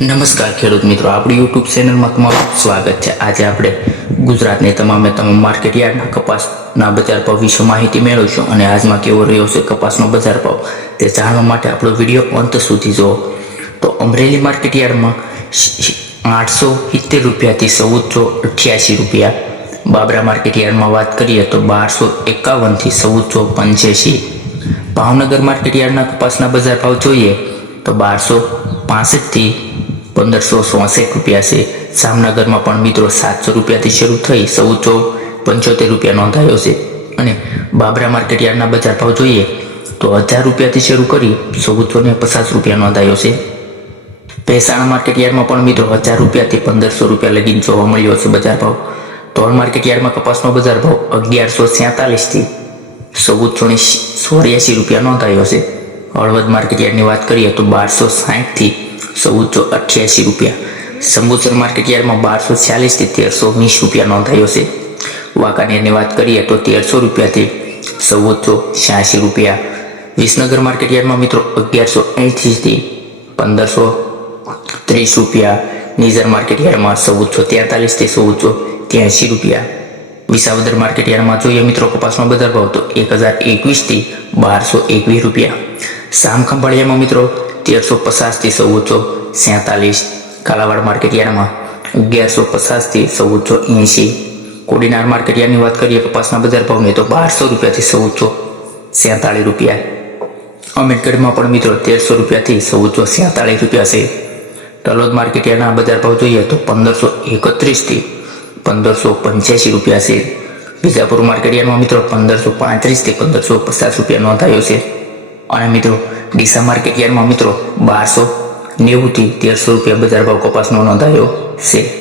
નમસ્કાર ખેડૂત મિત્રો, આપણી યુટ્યુબ ચેનલમાં તમારું સ્વાગત છે. આજે આપણે ગુજરાતની તમામે તમામ માર્કેટ યાર્ડના કપાસના બજાર ભાવ વિશે માહિતી મેળવીશું અને આજમાં કેવો રહ્યો છે કપાસનો બજાર ભાવ તે જાણવા માટે આપણો વીડિયો અંત સુધી જુઓ. તો અમરેલી માર્કેટ યાર્ડમાં આઠસો સિત્તેર રૂપિયાથી ચૌદસો અઠ્યાસી રૂપિયા. બાબરા માર્કેટ યાર્ડમાં વાત કરીએ તો બારસો એકાવનથી ચૌદસો પંચ્યાસી. ભાવનગર માર્કેટ યાર્ડના કપાસના બજાર ભાવ જોઈએ તો બારસો પાસઠથી પંદરસો ચોસઠ રૂપિયા છે. જામનગરમાં પણ મિત્રો સાતસો રૂપિયાથી શરૂ થઈ ચૌદસો પંચોતેર રૂપિયા નોંધાયો છે. અને બાબરા માર્કેટ યાર્ડના બજાર ભાવ જોઈએ તો હજાર રૂપિયાથી શરૂ કરી ચૌદસો ને પચાસ રૂપિયા નોંધાયો છે. ભેસાણા માર્કેટ યાર્ડમાં પણ મિત્રો હજાર રૂપિયાથી પંદરસો રૂપિયા લગીને જોવા મળ્યો છે બજાર ભાવ. ધોળ માર્કેટ યાર્ડમાં કપાસનો બજાર ભાવ અગિયારસો છેતાલીસથી ચૌદસો ને રૂપિયા નોંધાયો છે. હળવદ માર્કેટ યાર્ડની વાત કરીએ તો બારસો સાહીઠથી ચૌદસો અઠ્યાસી રૂપિયા. સંબુસર માર્કેટ યાર્ડમાં બારસો ચાલીસથી તેરસો વીસ રૂપિયા નોંધાયો છે. વાંકાનેરની વાત કરીએ તો તેરસો રૂપિયાથી ચૌદસો છ્યાસી રૂપિયા. વિસનગર માર્કેટ યાર્ડમાં મિત્રો અગિયારસો એંશીથી પંદરસો ત્રીસ રૂપિયા. નિઝર માર્કેટ યાર્ડમાં ચૌદસો તેતાલીસથી ચૌદસો ત્યાંસી રૂપિયા. વિસાવદર માર્કેટ યાર્ડમાં જોઈએ મિત્રો કપાસનો બજાર ભાવ તો એક હજાર એકવીસથી બારસો એકવીસ રૂપિયા. સામ ખંભાળિયામાં મિત્રો, તેરસો પચાસથી ચૌદસો સેતાલીસ, કાલાવાડ માર્કેટયાર્ડમાં અગિયારસો પચાસથી ચૌદસો એંશી. કોડીનાર માર્કેટયાર્ડની વાત કરીએ, કપાસના બજાર ભાવની તો બારસો રૂપિયાથી ચૌદસો સેતાળીસ રૂપિયા. અમીરગઢમાં પણ મિત્રો, તેરસો રૂપિયાથી ચૌદસો સેતાળીસ રૂપિયા છે. તલોદ માર્કેટયાર્ડના બજાર ભાવ જોઈએ તો પંદરસો એકત્રીસથી પંદરસો પંચ્યાસી રૂપિયા છે. વિજાપુર માર્કેટયાર્ડમાં મિત્રો, પંદરસો પાંત્રીસથી પંદરસો પચાસ રૂપિયા નોંધાયો છે. અને મિત્રો, ડીસા કે યાર્ડમાં મિત્રો બારસો નેવુંથી તેરસો રૂપિયા બજાર ભાવ કપાસનો નોંધાયો છે.